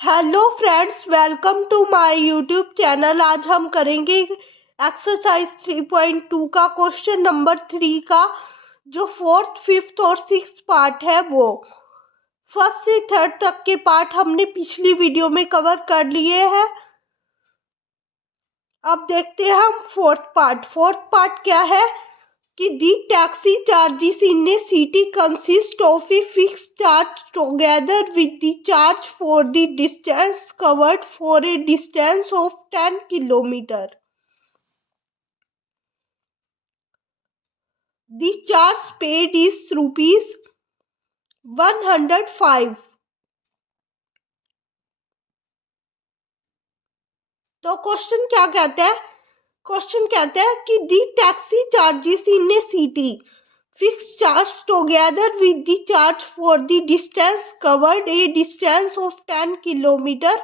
Hello friends, welcome to my YouTube channel. आज हम करेंगे एक्सरसाइज 3.2 का क्वेश्चन नंबर 3 का जो फोर्थ, फिफ्थ और सिक्स्थ पार्ट है। वो फर्स्ट से थर्ड तक के पार्ट हमने पिछली वीडियो में कवर कर लिए हैं। अब देखते हैं हम फोर्थ पार्ट। फोर्थ पार्ट क्या है कि the taxi charges in a city consist of a fixed charge together with the charge for the distance covered for a distance of 10 kilometre. The charge paid is rupees 105. तो question क्या कहता है? Question कहता है कि the taxi charges in a city fixed charge together with the charge for the distance covered a distance of 10 kilometer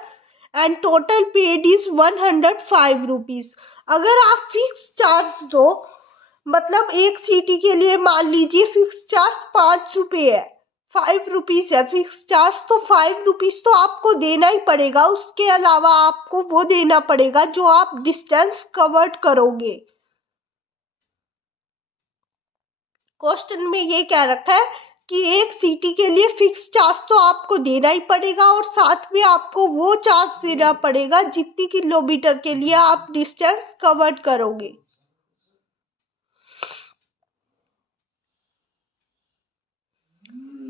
and total paid is 105 rupees। अगर आप fix charge दो, मतलब एक सिटी के लिए मान लीजिए फिक्स चार्ज 5 रुपये है, 5 रुपीज है फिक्स चार्ज, तो 5 रुपीज तो आपको देना ही पड़ेगा। उसके अलावा आपको वो देना पड़ेगा जो आप डिस्टेंस कवर्ड करोगे। क्वेश्चन में ये कह रखा है कि एक सिटी के लिए फिक्स चार्ज तो आपको देना ही पड़ेगा और साथ में आपको वो चार्ज देना पड़ेगा जितनी किलोमीटर के लिए आप डिस्टेंस कवर्ड करोगे।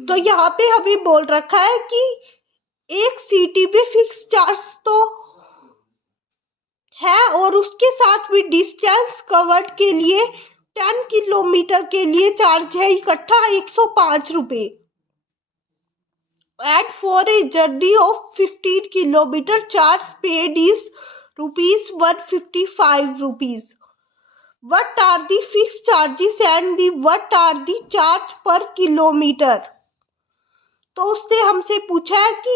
तो यहाँ पे हमें बोल रखा है कि एक सिटी पे फिक्स चार्ज तो है और उसके साथ भी डिस्टेंस कवर्ड के लिए 10 किलोमीटर के लिए चार्ज है इकट्ठा 105 रुपए। And for a journey of 15 kilometre charge paid is rupees 155 rupees. What are the fixed charges and what are the charge per kilometre? तो उसने हमसे पूछा है कि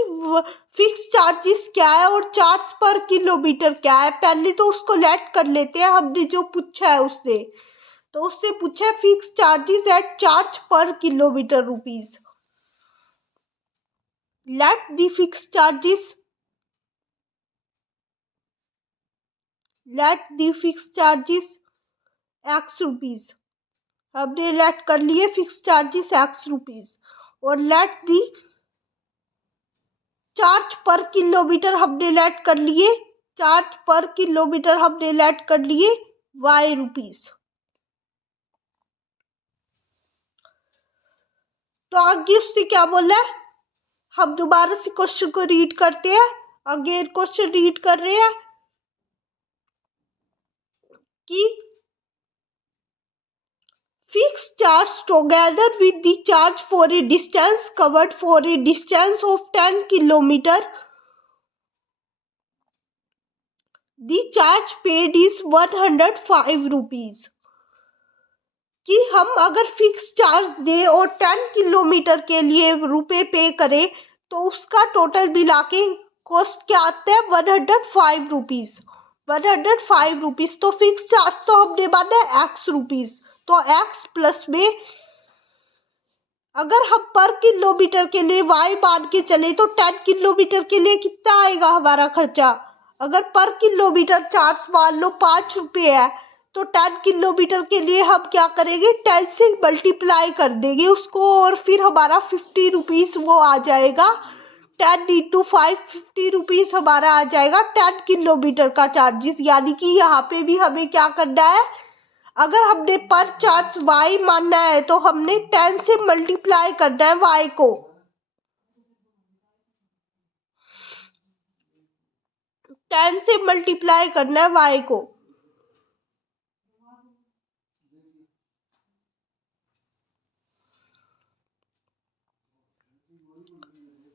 फिक्स चार्जेस क्या है और चार्ज पर किलोमीटर क्या है। पहले तो उसको लेट कर लेते हैं, हमने जो पूछा है उससे। तो उससे पूछा है fix charges eight charge per kilometre rupees. Let the fix charges x rupees. हमने लेट कर लिए फिक्स चार्जेस एक्स रुपीज और let the charge per kilometre हमने लेट कर लिए, चार्ज पर किलोमीटर हमने लेट कर लिए वाई रुपीज। तो आगे उससे क्या बोला है, हम दोबारा से क्वेश्चन को रीड करते हैं। अगेन क्वेश्चन रीड कर रहे हैं कि fix charge together with the charge for a distance covered for a distance of 10 kilometre the charge paid is 105 rupees. कि हम अगर फिक्स चार्ज दे और 10 किलोमीटर के लिए रुपए पे करें तो उसका टोटल मिला के कॉस्ट क्या आता है 105 रुपीज। 105 रुपीज। तो फिक्स चार्ज तो हमने माना है एक्स रुपीज, तो एक्स प्लस में अगर हम पर किलोमीटर के लिए वाई मान के चले तो 10 किलोमीटर के लिए कितना आएगा हमारा खर्चा। अगर पर किलोमीटर चार्ज मान लो 5 रुपये है तो 10 किलोमीटर के लिए हम क्या करेंगे 10 से मल्टीप्लाई कर देंगे उसको और फिर हमारा 50 रुपीज वो आ जाएगा। 10 इंटू 5 50 रुपीज हमारा आ जाएगा 10 किलोमीटर का चार्जेस। यानी कि यहाँ पे भी हमें क्या करना है, अगर हमने पर चार्ज वाई मानना है तो हमने 10 से मल्टीप्लाई करना है वाई को। 10 से मल्टीप्लाई करना है वाई को।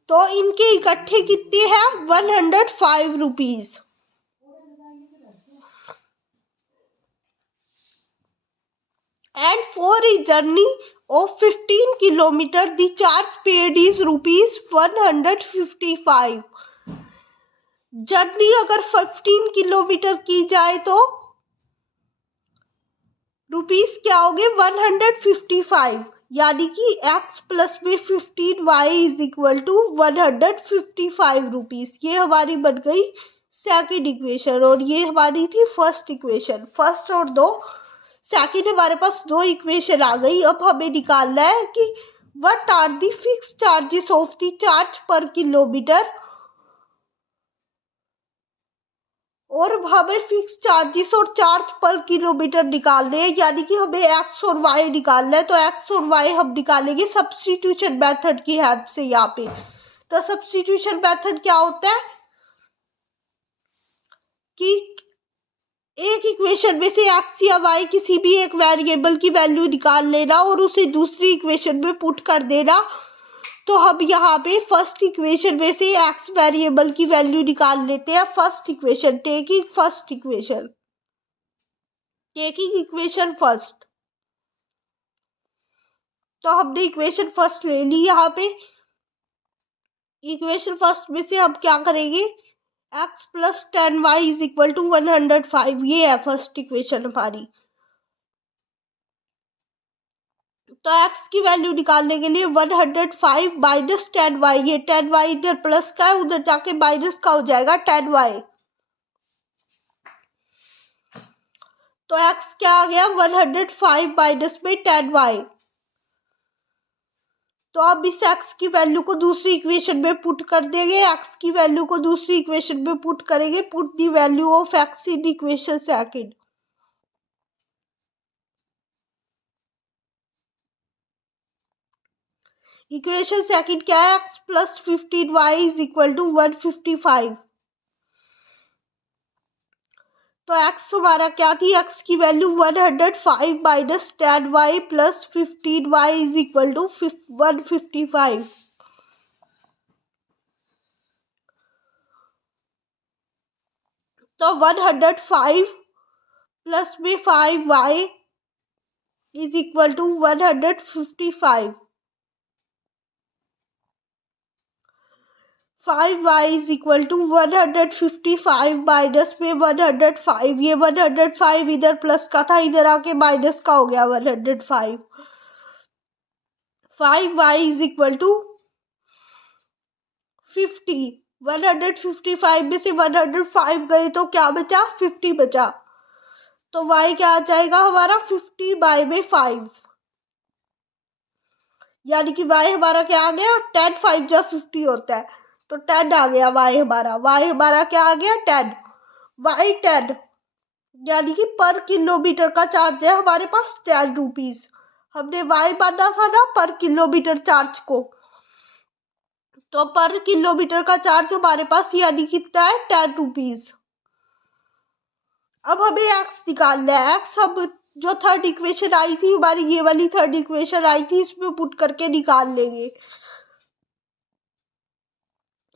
तो इनके इकट्ठे कितने हैं 105 rupees. And for a journey of 15 kilometre the charge paid is rupees 155। Journey अगर 15 किलोमीटर की जाए तो रुपीज क्या होंगे 155। यानी कि x प्लस में 15y is equal to 155 rupees. ये हमारी बन गई सेकंड इक्वेशन और ये हमारी थी फर्स्ट इक्वेशन। फर्स्ट और दो सेकंड हमारे पास दो इक्वेशन आ गई। अब हमें निकालना है कि what are the fix charges of the charge per kilometre, और हमें फिक्स चार्जेस और चार्ज पर किलोमीटर निकालने हैं, यानी कि हमें एक्स और वाई निकालना है। तो एक्स और वाई हम निकालेंगे सब्स्टिट्यूशन मेथड की हेल्प से यहाँ पे। तो सब्स्टिट्यूशन मेथड क्या होता है कि एक इक्वेशन में से एक्स या वाई किसी भी एक वेरिएबल की वैल्यू निकाल लेना और उसे दूसरी इक्वेशन में पुट कर देना। तो हम यहाँ पे फर्स्ट इक्वेशन में से एक्स वेरिएबल की वैल्यू निकाल लेते हैं। First equation taking equation first. तो हमने इक्वेशन फर्स्ट ले ली। यहाँ पे इक्वेशन फर्स्ट में से हम क्या करेंगे, x plus 10y is equal to 105। ये है फर्स्ट इक्वेशन हमारी। तो x की वैल्यू निकालने के लिए 105 माइनस 10y, ये 10y इधर प्लस का है, उधर जाके माइनस का हो जाएगा 10y। तो x क्या आ गया 105 माइनस में 10y। तो अब इस x की वैल्यू को दूसरी इक्वेशन में पुट कर देंगे। x की वैल्यू को दूसरी इक्वेशन में पुट करेंगे। Put the value of x in equation second. Equation second क्या है, x plus 15y is equal to 155। तो x हमारा क्या थी, x की value 105 minus 10y plus 15y is equal to 155। तो 105 प्लस में 5y is equal to 155। 5y is equal to 155 minus में 105। ये 105 इधर प्लस का था, इधर आके माइनस का हो गया 105। 5y is equal to 50। 155 में से 105 गए तो क्या बचा, 50 बचा। तो y क्या आ जाएगा हमारा 50 बाई में 5, यानी कि y हमारा क्या आ गया 10। 5 जा 50 होता है तो 10 आ गया y हमारा क्या आ गया 10। y 10, यानी कि पर किलोमीटर का चार्ज है हमारे पास 10 रुपीज। हमने y माना था ना पर किलोमीटर चार्ज को, तो पर किलोमीटर का चार्ज हमारे पास यानी कितना है 10 रुपीज। अब हमें x निकालना है। x हम जो थर्ड इक्वेशन आई थी हमारी, ये वाली थर्ड इक्वेशन आई थी, इसमें पुट करके निकाल लेंगे।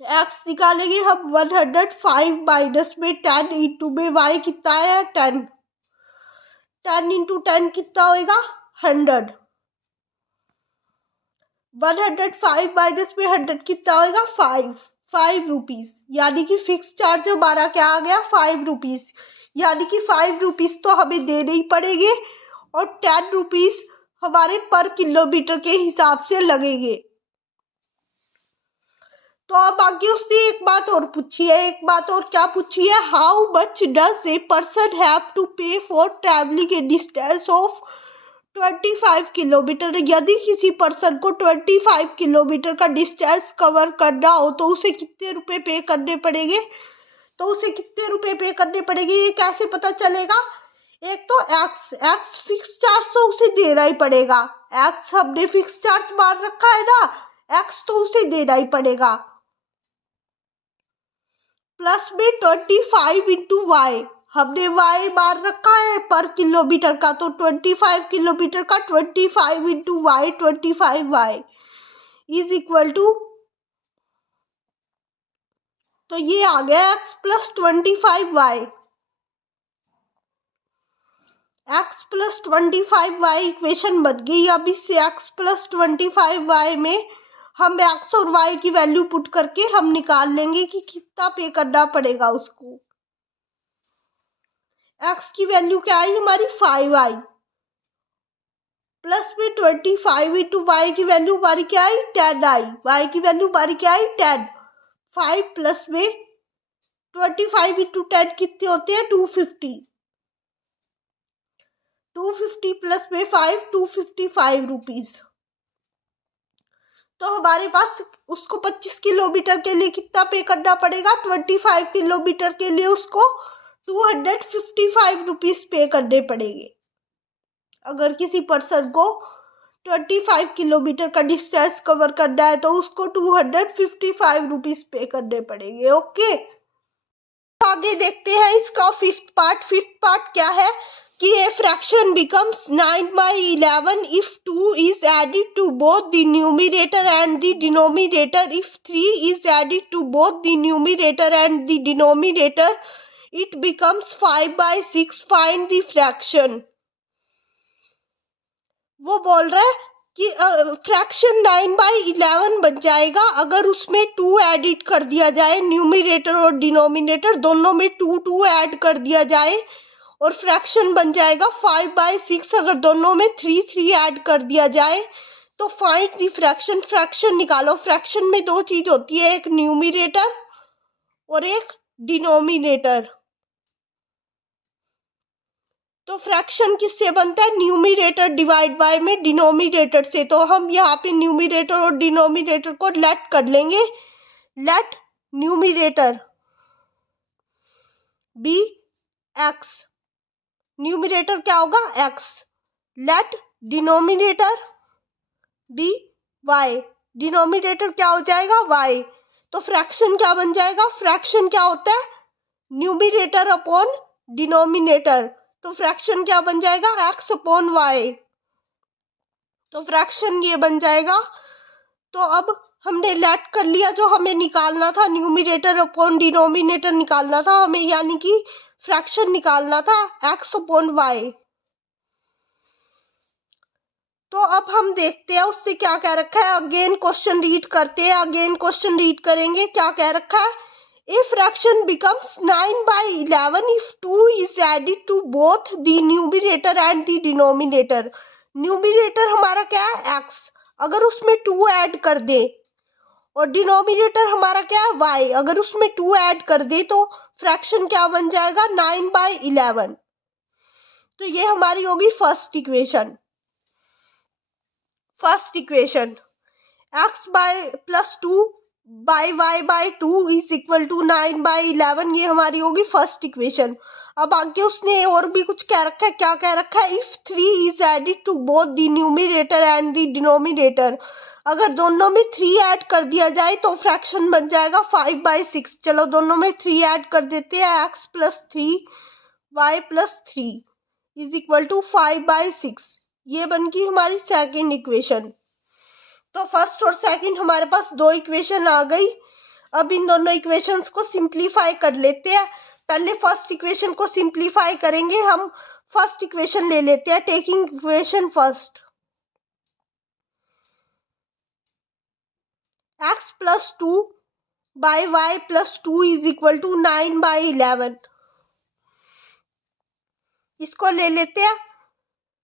x निकालेंगे हम 105 माइनस में 10 इंटू में y कितना है 10। 10 इंटू 10 कितना होएगा 100। 105 माइनस में 100 कितना होएगा 5 रुपीज, यानी कि फिक्स चार्ज हमारा क्या आ गया 5 रुपीज। यानी कि 5 रुपीज तो हमें देने ही पड़ेंगे और 10 रुपीज हमारे पर किलोमीटर के हिसाब से लगेंगे। तो अब आगे उससे एक बात और पूछी है। एक बात और क्या पूछी है, how much does a person have to pay for travelling a distance of 25 kilometre. यदि किसी पर्सन को 25 किलोमीटर का डिस्टेंस कवर करना हो तो उसे कितने रुपए पे करने पड़ेंगे। तो उसे कितने रुपए पे करने पड़ेंगे ये कैसे पता चलेगा। एक तो एक्स फिक्स चार्ज तो उसे देना ही पड़ेगा। एक्स हमने फिक्स चार्ज मान रखा है ना, एक्स तो उसे देना ही पड़ेगा। प्लस में 25 इंटू वाई, हमने वाई मान रखा है पर किलोमीटर का, तो 25 किलोमीटर का 25 into Y 25 Y is equal to, तो ये आ गया x plus 25 Y. x plus 25 Y equation बन गई। अब इस x प्लस 25 वाई में हम x और y की वैल्यू पुट करके हम निकाल लेंगे कि कितना पे करना पड़ेगा उसको। x की वैल्यू क्या आई हमारी 5 आई, प्लस में 25 इंटू वाई की वैल्यू हमारी क्या आई 10 आई, वाई की वैल्यू हमारी क्या आई 10, 5 प्लस में 25 इंटू 10 कितने होते हैं 250, 250 प्लस में 5 255 रुपीज। तो हमारे पास उसको 25 किलोमीटर के लिए कितना पे करना पड़ेगा, 25 किलोमीटर के लिए उसको 255 रुपीज पे करने पड़ेंगे। अगर किसी पर्सन को 25 किलोमीटर का डिस्टेंस कवर करना है तो उसको 255 रुपीज पे करने पड़ेंगे। ओके, आगे देखते हैं इसका फिफ्थ पार्ट। फिफ्थ पार्ट क्या है कि a fraction becomes 9/11 if 2 is added to both the numerator and the denominator. If 3 is added to both the numerator and the denominator, it becomes 5/6. Find the fraction. वो बोल रहा है कि fraction 9/11 बन जाएगा अगर उसमें 2 एडिट कर दिया जाए, न्यूमरेटर और डिनोमिनेटर दोनों में 2 ऐड कर दिया जाए, और फ्रैक्शन बन जाएगा 5/6 अगर दोनों में 3 ऐड कर दिया जाए। तो फाइंड द फ्रैक्शन, फ्रैक्शन निकालो। फ्रैक्शन में दो चीज होती है, एक न्यूमरेटर और एक डिनोमिनेटर। तो फ्रैक्शन किससे बनता है, न्यूमरेटर डिवाइड बाय में डिनोमिनेटर से। तो हम यहाँ पे न्यूमरेटर और डिनोमिनेटर को लेट कर लेंगे। Let numerator be X, numerator क्या होगा x, let denominator be y, denominator क्या हो जाएगा y। तो फ्रैक्शन क्या बन जाएगा, फ्रैक्शन क्या होता है न्यूमरेटर अपॉन डिनोमिनेटर। तो फ्रैक्शन क्या बन जाएगा x अपॉन y। तो फ्रैक्शन ये बन जाएगा। तो अब हमने लेट कर लिया, जो हमें निकालना था न्यूमरेटर अपॉन डिनोमिनेटर निकालना था हमें, यानी कि फ्रैक्शन निकालना था x अपॉन y। तो अब हम देखते हैं उससे क्या कह रखा है। अगेन क्वेश्चन रीड करते हैं, अगेन क्वेश्चन रीड करेंगे। क्या कह रखा है, a fraction becomes 9/11 if 2 is added to both the numerator and the denominator. Numerator हमारा क्या है x, अगर उसमें 2 ऐड कर दे, और डिनोमिनेटर हमारा क्या है y, अगर उसमें 2 ऐड कर दे तो फ्रैक्शन क्या बन जाएगा 9/11। तो ये हमारी होगी first equation. First equation x by plus 2 by y by 2 is equal to 9/11, ये हमारी होगी फर्स्ट इक्वेशन। अब आगे उसने और भी कुछ कह रखा है। क्या कह रखा है, if 3 is added to both the numerator and the denominator, अगर दोनों में 3 ऐड कर दिया जाए तो फ्रैक्शन बन जाएगा 5/6। चलो दोनों में 3 ऐड कर देते हैं, x plus 3 y plus 3 is equal to 5/6। ये बन गई हमारी सेकेंड इक्वेशन। तो फर्स्ट और सेकंड हमारे पास दो इक्वेशन आ गई। अब इन दोनों इक्वेशंस को सिंप्लीफाई कर लेते हैं। पहले फर्स्ट इक्वेशन को सिंप्लीफाई करेंगे हम। फर्स्ट इक्वेशन ले लेते हैं, taking equation first. x plus 2 by y plus 2 is equal to 9/11। इसको ले लेते हैं,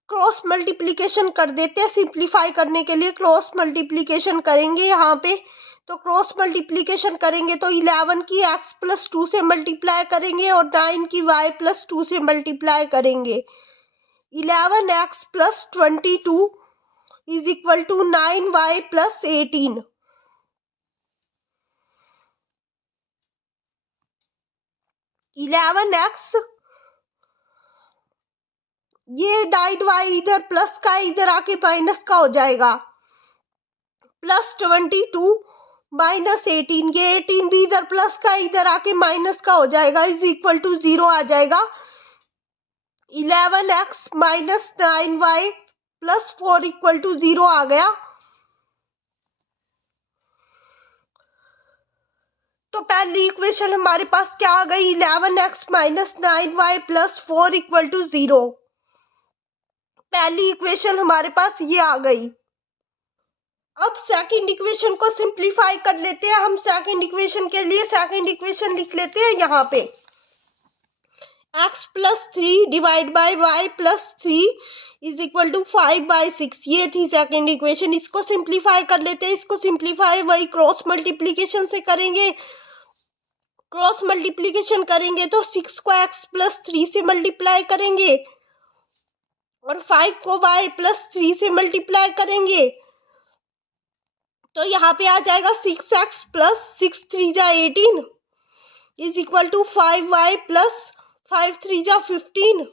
क्रॉस मल्टीप्लीकेशन कर देते हैं। सिंप्लीफाई करने के लिए क्रॉस मल्टीप्लीकेशन करेंगे यहाँ पे। तो क्रॉस मल्टीप्लीकेशन करेंगे तो 11 की x प्लस 2 से मल्टीप्लाई करेंगे और 9 की y प्लस 2 से मल्टीप्लाई करेंगे। 11x plus 22 is equal to 9y plus 18। 11x, ये डाइड y इधर प्लस का इधर आके माइनस का हो जाएगा, प्लस 22 माइनस 18, ये 18 भी इधर प्लस का इधर आके माइनस का हो जाएगा, इज इक्वल टू 0 आ जाएगा। 11x minus 9y plus 4 equal to 0 आ गया। तो पहली इक्वेशन हमारे पास क्या आ गई, 11x minus 9y plus 4 equal to 0। पहली इक्वेशन हमारे पास ये आ गई। अब सेकंड इक्वेशन को सिंप्लीफाई कर लेते हैं हम। सेकंड इक्वेशन के लिए सेकंड इक्वेशन लिख लेते हैं यहाँ पे, x plus 3 divide by y plus 3 is equal to 5/6। ये थी सेकेंड इक्वेशन। इसको सिंप्लीफाई कर लेते हैं। इसको सिंप्लीफाई वही क्रॉस मल्टीप्लीकेशन से करेंगे। क्रॉस मल्टीप्लीकेशन करेंगे तो 6 को x+3 से मल्टीप्लाई करेंगे और 5 को y+3 से मल्टीप्लाई करेंगे तो यहाँ पे आ जाएगा 6x + 6 3 जा 18 इज इक्वल टू 5y + 5 3 जा 15।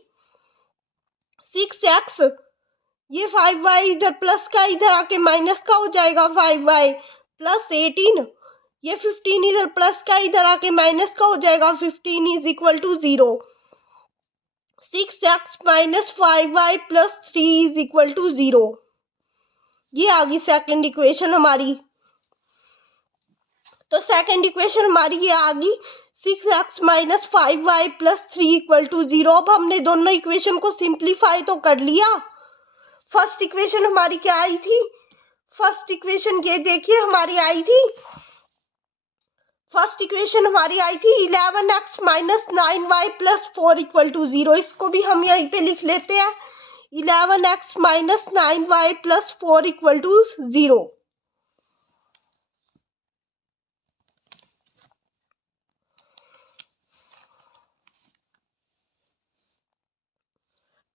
6x, ये 5y इधर प्लस का इधर आके माइनस का हो जाएगा। 5y + 18, ये 15 इधर प्लस का इधर आके माइनस का हो जाएगा। 15 is equal to 0। 6x - 5y + 3 is equal to 0। ये आ गई सेकेंड इक्वेशन हमारी। तो सेकेंड इक्वेशन हमारी ये आ गई 6x - 5y + 3 इक्वल टू 0। अब हमने दोनों इक्वेशन को सिंप्लीफाई तो कर लिया। फर्स्ट इक्वेशन हमारी क्या आई थी? फर्स्ट इक्वेशन ये देखिए हमारी आई थी। फर्स्ट इक्वेशन हमारी आई थी 11x - 9y + 4 इक्वल टू 0। इसको भी हम यहीं पे लिख लेते हैं। 11x - 9y + 4 equal to 0।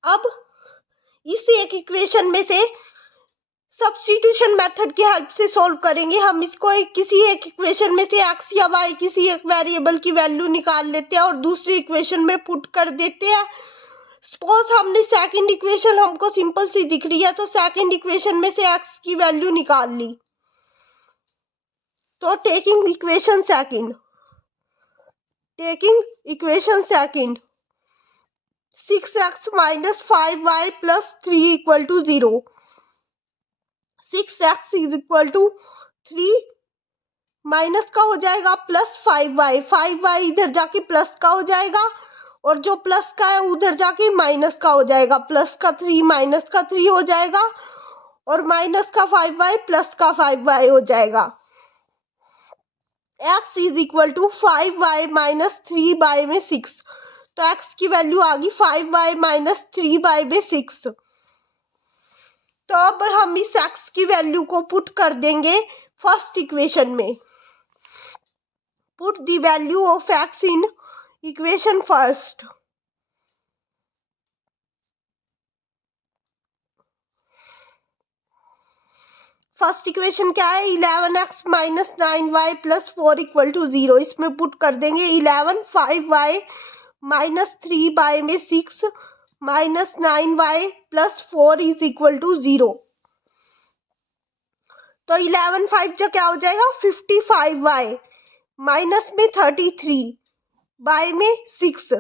अब इस एक इक्वेशन में से सब्स्टिट्यूशन मेथड की हेल्प से सॉल्व करेंगे। हम इसको किसी एक इक्वेशन में से x या y किसी एक वेरिएबल की वैल्यू निकाल लेते हैं और दूसरी इक्वेशन में पुट कर देते हैं। सपोज हमने सेकंड इक्वेशन हमको सिंपल सी दिख रही है तो सेकंड इक्वेशन में से x की वैल्यू निकाल ली। तो taking equation second 6x - 5y + 3 equal to 0। 6x is equal to 3 minus का हो जाएगा प्लस 5y। 5y इधर जाके प्लस का हो जाएगा और जो प्लस का है उधर जाके माइनस का हो जाएगा। प्लस का 3 माइनस का 3 हो जाएगा और माइनस का 5y प्लस का 5y हो जाएगा। x is equal to 5y - 3y में 6। तो x की वैल्यू आ गई 5y - 3y में 6। तो अब हम इस x की वैल्यू को पुट कर देंगे फर्स्ट इक्वेशन में। Put the value of x in equation first. First equation क्या है? 11x - 9y + 4 equal to 0। इसमें पुट कर देंगे 11 5y - 3y में 6 -9y + 4 इज इक्वल टू 0। तो 11 5 जो क्या हो जाएगा 55y माइनस में 33 y में 6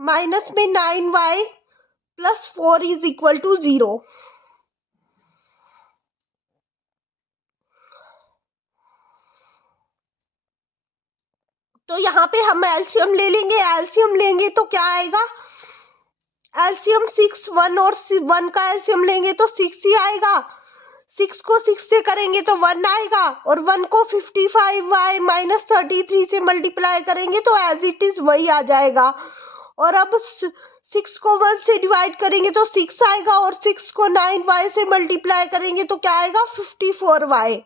माइनस में 9y + 4 इज इक्वल टू 0। तो यहाँ पे हम एलसीएम ले लेंगे। एलसीएम लेंगे तो क्या आएगा? एलसीएम 6 1 और 1 का एलसीएम लेंगे तो 6 ही आएगा। 6 को 6 से करेंगे तो 1 आएगा और 1 को 55y - 33 से मल्टीप्लाई करेंगे तो एज इट इज वही आ जाएगा। और अब 6 को 1 से डिवाइड करेंगे तो 6 आएगा और 6 को 9y से मल्टीप्लाई करेंगे तो क्या आएगा 54y।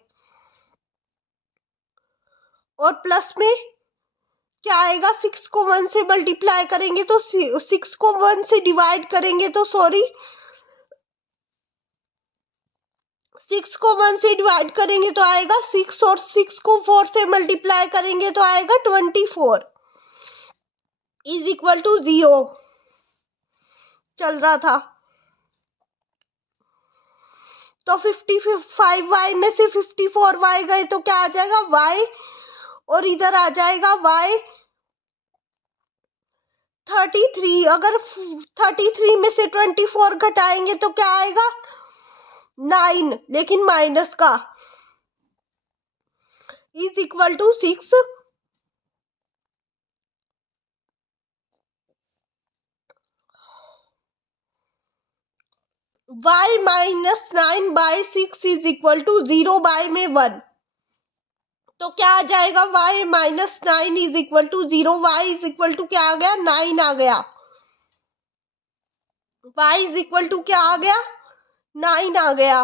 और प्लस में क्या आएगा 6 को 1 से मल्टीप्लाई करेंगे तो 6 को 1 से डिवाइड करेंगे तो 6 को 1 से डिवाइड करेंगे तो आएगा 6 और 6 को 4 से मल्टीप्लाई करेंगे तो आएगा 24 इज इक्वल टू 0 चल रहा था। तो 55y में से 54y गए तो क्या आ जाएगा y और इधर आ जाएगा y 33। अगर 33 में से 24 घटाएंगे तो क्या आएगा 9 लेकिन माइनस का is equal to 6। y - 9/6 is equal to 0 y में 1। तो क्या आ जाएगा y - 9 is equal to 0। y is equal to क्या आ गया 9 आ गया। y इज इक्वल टू क्या आ गया, 9 आ गया।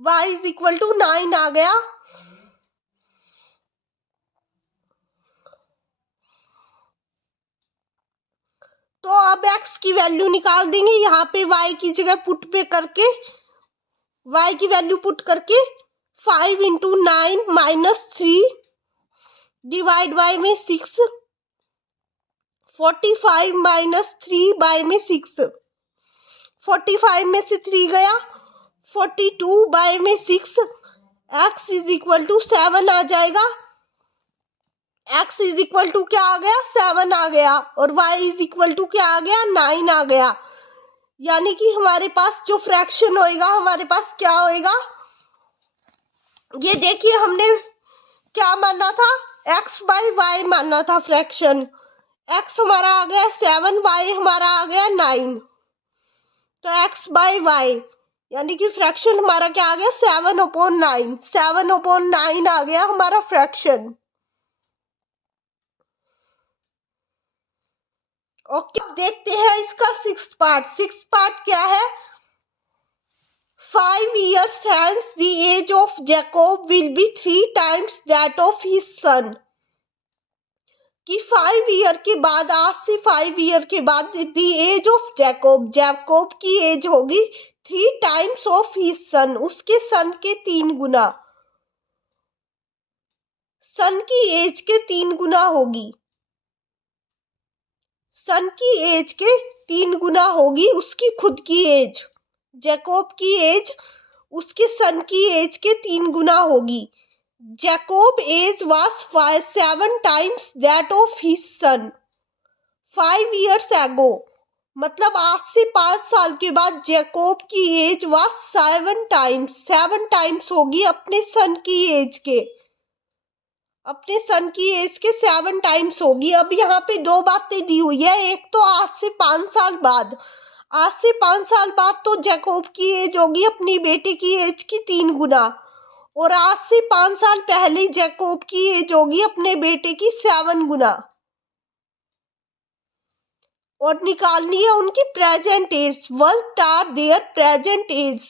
y इज इक्वल टू 9 आ गया। तो अब x की वैल्यू निकाल देंगे, यहाँ पे y की जगह पुट पे करके, y की वैल्यू पुट करके 5 इंटू 9 माइनस 3 डिवाइड बाय में 6, 45 माइनस 3 बाय में 6, 45 में से 3 गया, 42 बाय में 6, x इज इक्वल टू 7 आ जाएगा। x इज इक्वल टू क्या आ गया, 7 आ गया, और y इज इक्वल टू क्या आ गया, 9 आ गया। यानी कि हमारे पास जो फ्रैक्शन होएगा, हमारे पास क्या होएगा, ये देखिए हमने क्या माना था, x बाई वाई माना था फ्रैक्शन। x हमारा आ गया 7, y हमारा आ गया 9, तो x बाई वाई यानी कि फ्रैक्शन हमारा क्या आ गया, 7/9, 7/9 आ गया हमारा फ्रैक्शन। ओके, अब देखते हैं इसका सिक्स्थ पार्ट। सिक्स्थ पार्ट क्या है, 5 years hence the age of Jacob will be 3 times that of his son। कि 5 ईयर के बाद, आज से 5 ईयर के बाद the age of Jacob, Jacob की एज होगी 3 टाइम्स ऑफ हिज सन, उसके सन के 3 गुना, सन की एज के 3 गुना होगी, सन की एज के 3 गुना होगी उसकी खुद की एज। जैकोब की एज उसके सन की एज के 3 गुना होगी। Jacob age was 7 times that of his son 5 years ago, मतलब आज से 5 साल के बाद जैकोब की एज वाज 7 टाइम्स होगी अपने सन की एज के, अपने सन की एज के 7 टाइम्स होगी। अब यहाँ पे 2 बातें दी हुई है, एक तो आज से 5 साल बाद, आज से 5 साल बाद तो जैकोब की एज होगी अपनी बेटे की एज की 3 गुना, और आज से 5 साल पहले जैकोब की एज होगी अपने बेटे की 7 गुना, और निकालनी है उनकी present age. What are their present age,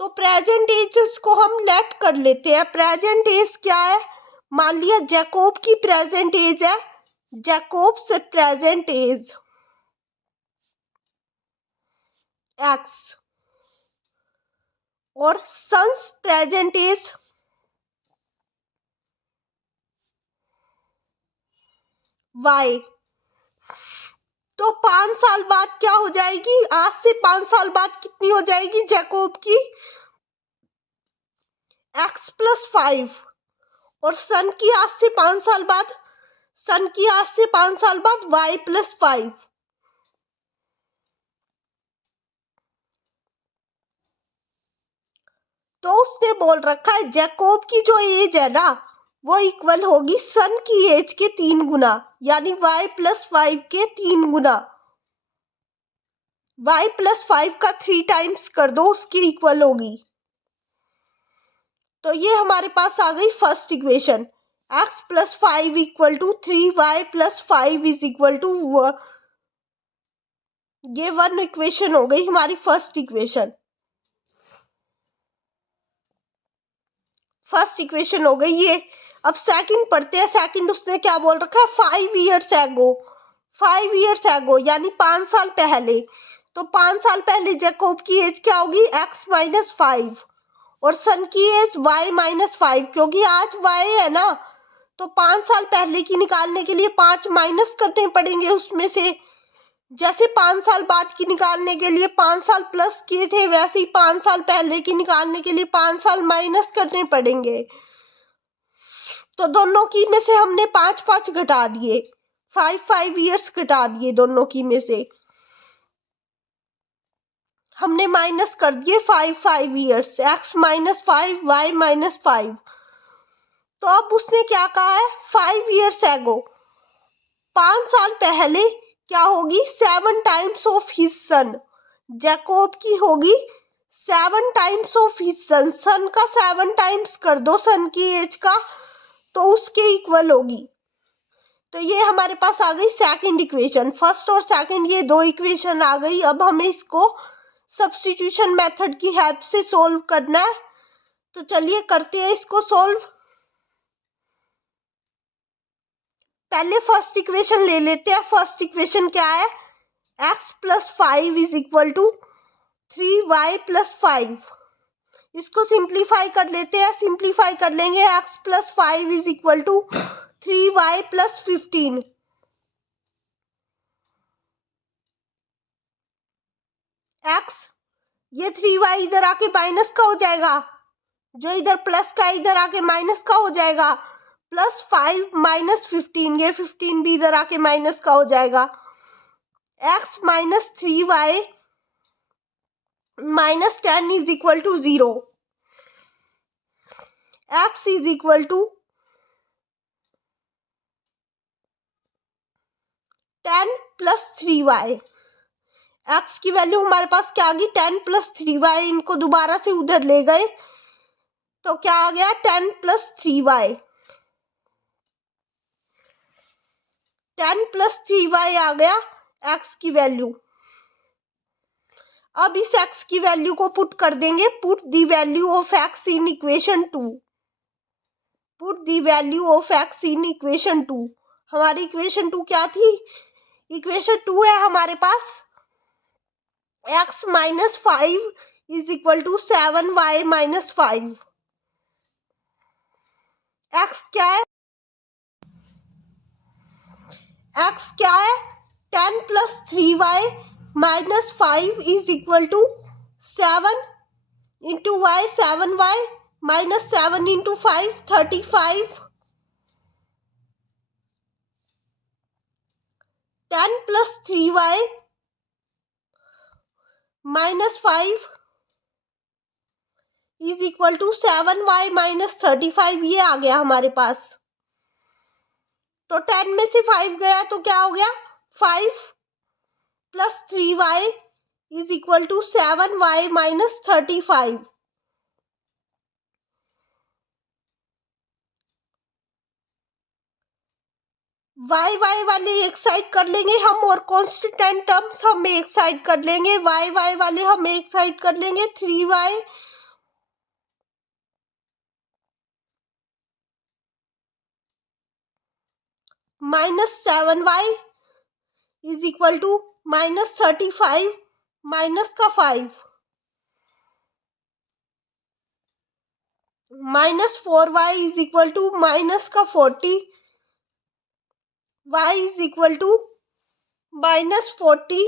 तो प्रेजेंट एज को हम लेट कर लेते हैं। प्रेजेंट एज क्या है, मान लिया जैकोब की प्रेजेंट एज है, जैकोब से प्रेजेंट एज x, और सन्स प्रेजेंट एज y। तो 5 साल बाद क्या हो जाएगी, आज से 5 साल बाद कितनी हो जाएगी जैकोब की, x प्लस 5, और सन की आज से 5 साल बाद, सन की आज से 5 साल बाद y प्लस 5। तो उसने बोल रखा है जैकोब की जो एज है ना, वो इक्वल होगी सन की एज के 3 गुना, यानी y प्लस 5 के 3 गुना। y प्लस 5 का 3 टाइम्स कर दो, उसकी इक्वल होगी। तो ये हमारे पास आ गई first equation, x plus 5 equal to 3y plus 5 is equal to, ये 1 इक्वेशन हो गई हमारी फर्स्ट इक्वेशन। फर्स्ट इक्वेशन हो गई ये। अब सेकंड पढ़ते हैं। सेकंड उसने क्या बोल रखा है, 5 years ago, 5 years ago यानी 5 साल पहले। तो 5 साल पहले जैकोब की एज क्या होगी, x माइनस 5, और सन की एज y माइनस 5, क्योंकि आज y है ना, तो 5 साल पहले की निकालने के लिए 5 माइनस करने पड़ेंगे उसमें से। जैसे 5 साल बाद की निकालने के लिए 5 साल प्लस किए थे, वैसे ही 5 साल पहले की निकालने के लिए 5 साल माइनस करने पड़ेंगे। तो दोनों की में से हमने 5 घटा दिए, 5 years घटा दिए, दोनों की में से हमने माइनस कर दिए 5 years, x minus 5, y minus 5। तो अब उसने क्या कहा है, 5 years ago, 5 साल पहले क्या होगी, 7 times of his sun, Jacob की होगी 7 टाइम्स ऑफ हिज सन। सन का 7 टाइम्स कर दो सन की एज का, तो उसके इक्वल होगी। तो ये हमारे पास आ गई सेकंड इक्वेशन। फर्स्ट और सेकंड ये दो इक्वेशन आ गई। अब हमें इसको सब्स्टिट्यूशन मेथड की हेल्प से सोल्व करना है। तो चलिए करते हैं इसको सोल्व। पहले फर्स्ट इक्वेशन ले लेते हैं। फर्स्ट इक्वेशन क्या है? x + 5 = 3y + 5। इसको सिंप्लीफाई कर लेते हैं। सिंप्लीफाई कर लेंगे। x + 5 = 3y + 15। x, ये 3y इधर आके माइनस का हो जाएगा, जो इधर प्लस का इधर आके माइनस का हो जाएगा, +5 - 15, ये 15 भी इधर आके माइनस का हो जाएगा। x - 3y - 10 = 0। x = 10 + 3y। x की वैल्यू हमारे पास क्या आ गई? 10 + 3y। इनको दोबारा से उधर ले गए तो क्या आ गया? 10 + 3y। 10 + 3y आ गया x की वैल्यू। अब इस x की वैल्यू को पुट कर देंगे। Put the value of x in equation 2। Put the value of x in equation 2। हमारी इक्वेशन 2 क्या थी? इक्वेशन 2 है हमारे पास x - 5 = 7y - 5। x क्या है? x क्या है? 10 + 3y - 5 = 7 × y, 7y - 7 × 5, 35। 10 + 3y - 5 = 7y - 35। ये आ गया हमारे पास। तो 10 में से 5 गया तो क्या हो गया? 5 + 3y = 7y - 35। y वाले एक साइड कर लेंगे हम और कांस्टेंट टर्म्स हम एक साइड कर लेंगे। y वाले हम एक साइड कर लेंगे। 3y - 7y = -35 माइनस का 5 -4y = -40। y = -40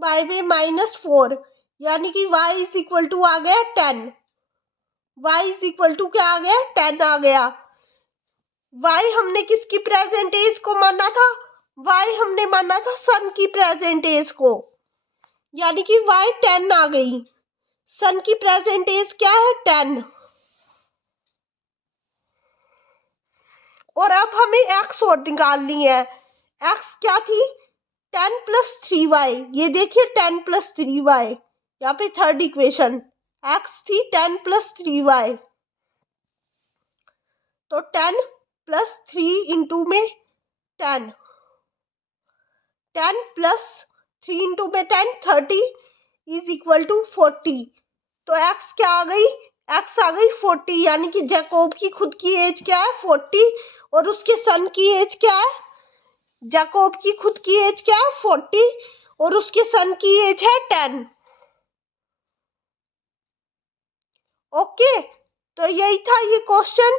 में -4, यानी कि y आ गया 10। y क्या आ गया? 10 आ गया। y हमने किसकी प्रेजेंट एज को माना था? y हमने माना था सन की प्रेजेंट एज को, यानी कि y 10 आ गई। सन की प्रेजेंट एज क्या है? 10। और अब हमें x और निकालनी है। x क्या थी? 10 + 3y। ये देखिए 10 + 3y, यहाँ पे थर्ड इक्वेशन। x थी 10 + 3y। तो 10 + 3 इंटू में 10, 10 + 3 इंटू में 10, 30 = 40। तो x क्या आ गई? x आ गई 40, यानी कि जैकोब की खुद की एज क्या है? 40। और उसके सन की एज क्या है? जैकोब की खुद की एज क्या है? 40 और उसके सन की एज है 10। ओके, तो यही था ये क्वेश्चन।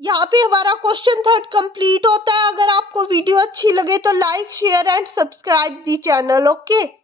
यहाँ पे हमारा क्वेश्चन थर्ड कंप्लीट होता है। अगर आपको वीडियो अच्छी लगे तो like, share and subscribe the channel. Okay.